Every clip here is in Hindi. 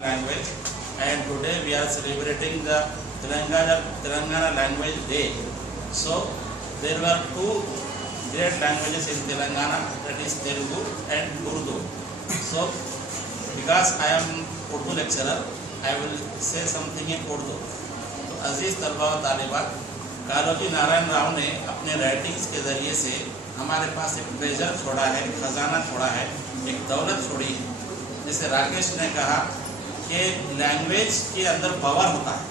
language, and today we are celebrating the Telangana Language Day. So there were two great languages in Telangana, that is Telugu and Urdu. So because I am Urdu lecturer, I will say something in Urdu. तो अजीज तलबा व तालिबात, कालोजी नारायण राव ने अपने राइटिंग्स के ज़रिए से हमारे पास एक ट्रेजर छोड़ा है, खजाना छोड़ा है, एक दौलत छोड़ी है। जैसे राकेश ने कहा कि लैंग्वेज के अंदर पावर होता है,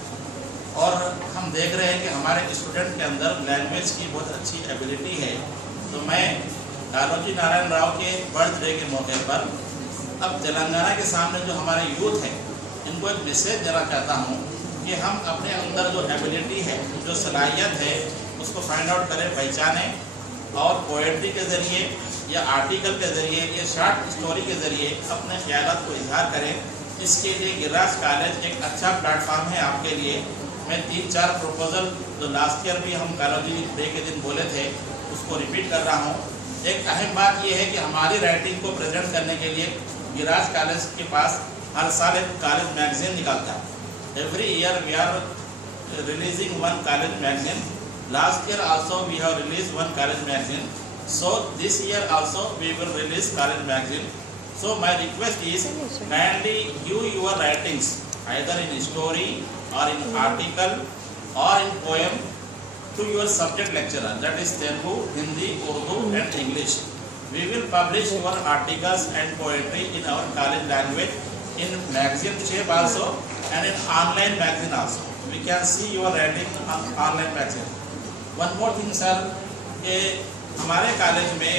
और हम देख रहे हैं कि हमारे स्टूडेंट के अंदर लैंग्वेज की बहुत अच्छी एबिलिटी है। तो मैं कालोजी नारायण राव के बर्थडे के मौके पर अब तेलंगाना के सामने जो हमारे यूथ है, इनको एक मैसेज देना चाहता हूँ कि हम अपने अंदर जो एबिलिटी है, जो सलाहियत है, उसको फाइंड आउट करें, पहचानें, और पोएट्री के ज़रिए या आर्टिकल के ज़रिए या शॉर्ट स्टोरी के ज़रिए अपने ख्यालात को इजहार करें। इसके लिए गिरिराज कॉलेज एक अच्छा प्लेटफॉर्म है आपके लिए। मैं 3-4 प्रपोजल जो लास्ट ईयर भी हम कालोजी डे के दिन बोले थे, उसको रिपीट कर रहा हूँ। एक अहम बात यह है कि हमारी राइटिंग को प्रेजेंट करने के लिए गिरिराज कॉलेज के पास हर साल एक कॉलेज मैगजीन निकलता है। Every year we are releasing one college magazine. Last year also we have released one college magazine. So this year also we will release college magazine. So my request is kindly give your writings either in story or in article or in poem to your subject lecturer, that is Telugu, Hindi, Urdu and English. We will publish your articles and poetry in our college language in magazine shape also and in online magazine also. We can see your writing on online magazine. One more thing sir, कि हमारे कॉलेज में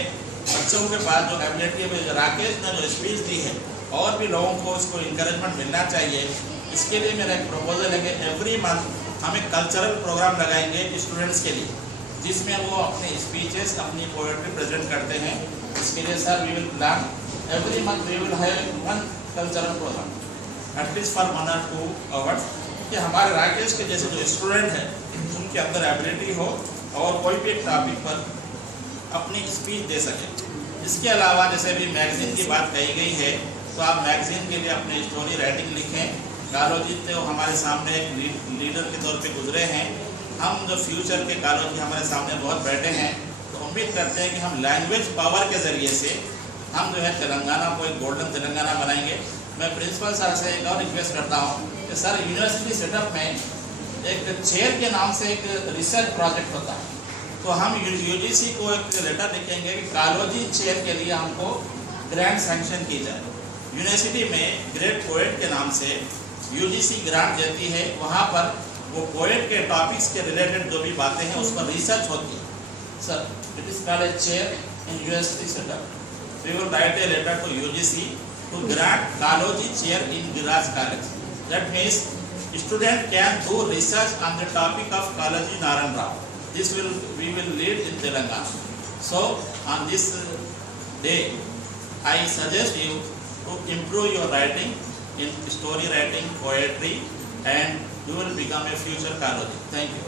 बच्चों के पास जो एबिलिटी है, राकेश ने जो स्पीच दी है, और भी लोगों को इसको इंकरेजमेंट मिलना चाहिए। इसके लिए मेरा एक प्रपोजल है कि एवरी मंथ हम एक कल्चरल प्रोग्राम लगाएंगे स्टूडेंट्स के लिए, जिसमें वो अपनी स्पीचेस, अपनी पोएट्री प्रेजेंट करते हैं। इसके लिए sir we will plan every month we will have one cultural programme at least for 1 or 2 hours, कि हमारे राकेश के जैसे जो स्टूडेंट है उनके अंदर एबिलिटी हो और कोई भी एक टॉपिक पर अपनी स्पीच दे सके। इसके अलावा जैसे भी मैगजीन की बात कही गई है, तो आप मैगजीन के लिए अपनी स्टोरी राइटिंग लिखें। कालोजी तो हमारे सामने एक लीडर के तौर पे गुजरे हैं, हम जो फ्यूचर के कालोजी हमारे सामने बहुत बैठे हैं, तो उम्मीद करते हैं कि हम लैंग्वेज पावर के ज़रिए से हम जो है तेलंगाना को एक गोल्डन तेलंगाना बनाएंगे। मैं प्रिंसिपल सर से एक और रिक्वेस्ट करता हूँ कि सर यूनिवर्सिटी सेटअप में एक चेयर के नाम से एक रिसर्च प्रोजेक्ट होता है, तो हम यूजीसी को एक लेटर लिखेंगे कि कालोजी चेयर के लिए हमको ग्रांट सैंक्शन की जाए। यूनिवर्सिटी में ग्रेट पोएट के नाम से यूजीसी ग्रांट देती है, वहाँ पर वो पोएट के टॉपिक्स के रिलेटेड जो भी बातें हैं उस पर रिसर्च होती है। Sir it is called a chair in university setup. We will write a letter to UGC to grant Kaloji chair in Giriraj College. That means student can do research on the topic of Kaloji Narayan Rao. We will lead in Telangana. So on this day, I suggest you to improve your writing in story writing, poetry, and you will become a future Kaloji. Thank you.